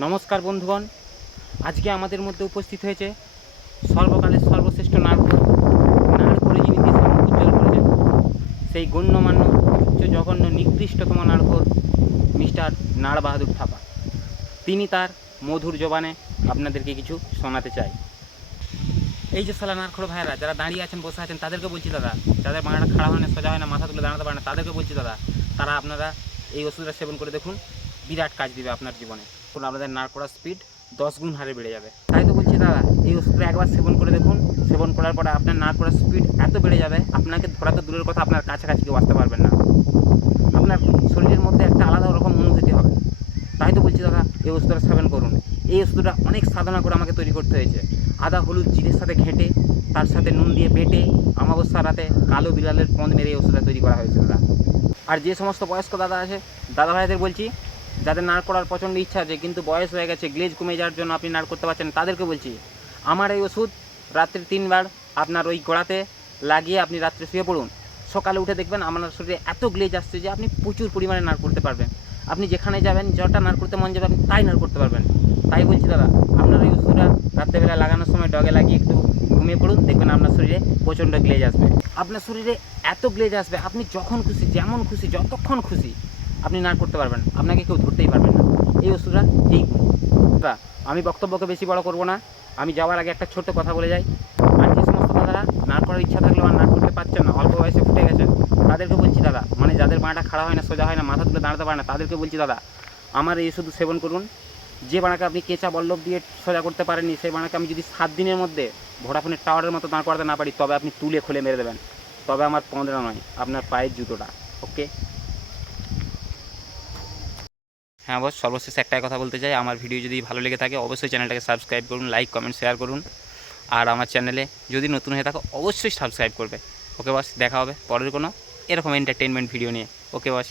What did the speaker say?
নমস্কার বন্ধুগণ। আজকে আমাদের মধ্যে উপস্থিত হয়েছে সর্বকালের সর্বশ্রেষ্ঠ নাড় করে যিনি দেশের উজ্জ্বল করেছেন, সেই গণ্যমান্য, উচ্চ জঘন্য, নিকৃষ্টতম নাড়খোর মিস্টার নাড় বাহাদুর থাপা তিনি তার মধুর জবানে আপনাদেরকে কিছু শোনাতে চাই। এই যে সালা নারখোর ভাইয়েরা, যারা দাঁড়িয়ে আছেন, বসে আছেন, তাদেরকে বলছি দাদা, যাদের মাথাটা খাড়া হয় না, সোজা হয় না, মাথা তুলে দাঁড়াতে পারে না, তাদেরকে বলছি দাদা, তারা আপনারা এই ওষুধটা সেবন করে দেখুন, বিরাট কাজ দিবে আপনার জীবনে। তখন আপনাদের নার করার স্পিড দশ গুণ হারে বেড়ে যাবে। তাই তো বলছি দাদা, এই ওষুধটা একবার সেবন করে দেখুন। সেবন করার পরে আপনার নার করার স্পিড এত বেড়ে যাবে, আপনাকে ধরা তো দূরের কথা, আপনার কাছাকাছি কেউ আসতে পারবেন না। আপনার শরীরের মধ্যে একটা আলাদা রকম অনুভূতি হবে। তাই তো বলছি দাদা, এই ওষুধটা সেবন করুন। এই ওষুধটা অনেক সাধনা করে আমাকে তৈরি করতে হয়েছে। আদা, হলুদ, জিরের সাথে ঘেঁটে, তার সাথে নুন দিয়ে বেটে আমাবস্যা রাতে কালো বিড়ালের পন্দ মেরে এই ওষুধটা তৈরি করা হয়েছে দাদা। আর যে সমস্ত বয়স্ক দাদা আছে দাদা ভাইদের বলছি যাদের নাড় করার প্রচণ্ড ইচ্ছা আছে, কিন্তু বয়স হয়ে গেছে, গ্লেজ কমে যাওয়ার জন্য আপনি নাড় করতে পারছেন তাদেরকে বলছি, আমার এই ওষুধ রাত্রে তিনবার আপনার ওই গোড়াতে লাগিয়ে আপনি রাত্রে শুয়ে পড়ুন। সকালে উঠে দেখবেন আপনার শরীরে এত গ্লেজ আসছে যে আপনি প্রচুর পরিমাণে নাড় করতে পারবেন। আপনি যেখানে যাবেন, যটা নাড় করতে মন যাবে, আপনি তাই নাড় করতে পারবেন। তাই বলছি দাদা, আপনার এই ওষুধটা রাত্রেবেলা লাগানোর সময় ডগে লাগিয়ে একটু ঘুমিয়ে পড়ুন, দেখবেন আপনার শরীরে প্রচণ্ড গ্লেজ আসবে। আপনার শরীরে এত গ্লেজ আসবে, আপনি যখন খুশি, যেমন খুশি, যতক্ষণ খুশি আপনি না করতে পারবেন, আপনাকে কেউ ধরতেই পারবেন না। এই ওষুধটা এই গুণ। আমি বক্তব্যকে বেশি বড় করব না, আমি যাওয়ার আগে একটা ছোট্ট কথা বলে যাই। আর যে সমস্ত দাদারা নাড় করার ইচ্ছা থাকলেও আর নাড় করতে পারছেন না, অল্প বয়সে ফুটে গেছেন, তাদেরকে বলছি, দাদা মানে যাদের বাঁটা খাড়া হয় না, সোজা হয় না, মাথা তুলে দাঁড়াতে পারে না, তাদেরকে বলছি, দাদা, আমার এই শুধু সেবন করুন। যে বানাকে আপনি কেঁচা বল্লভ দিয়ে সোজা করতে পারেননি, সেই বানাকে আমি যদি সাত দিনের মধ্যে ভোডাফোনের টাওয়ারের মতো দাঁড় করাতে না পারি, তবে আপনি তুলে খুলে মেরে দেবেন। তবে আমার পনেরো নয়, আপনার পায়ের জুতোটা, ওকে? হ্যাঁ বস, সর্বশেষে একটাই কথা বলতে চাই। আমার ভিডিও যদি ভালো লেগে থাকে, অবশ্যই চ্যানেলটাকে সাবস্ক্রাইব করুন লাইক কমেন্ট শেয়ার করুন। আর আমার চ্যানেলে যদি নতুন হয়ে থাকো, অবশ্যই সাবস্ক্রাইব করবে। ওকে, বস, দেখা হবে পরের কোনো এরকম এন্টারটেনমেন্ট ভিডিও নিয়ে। ওকে, বস।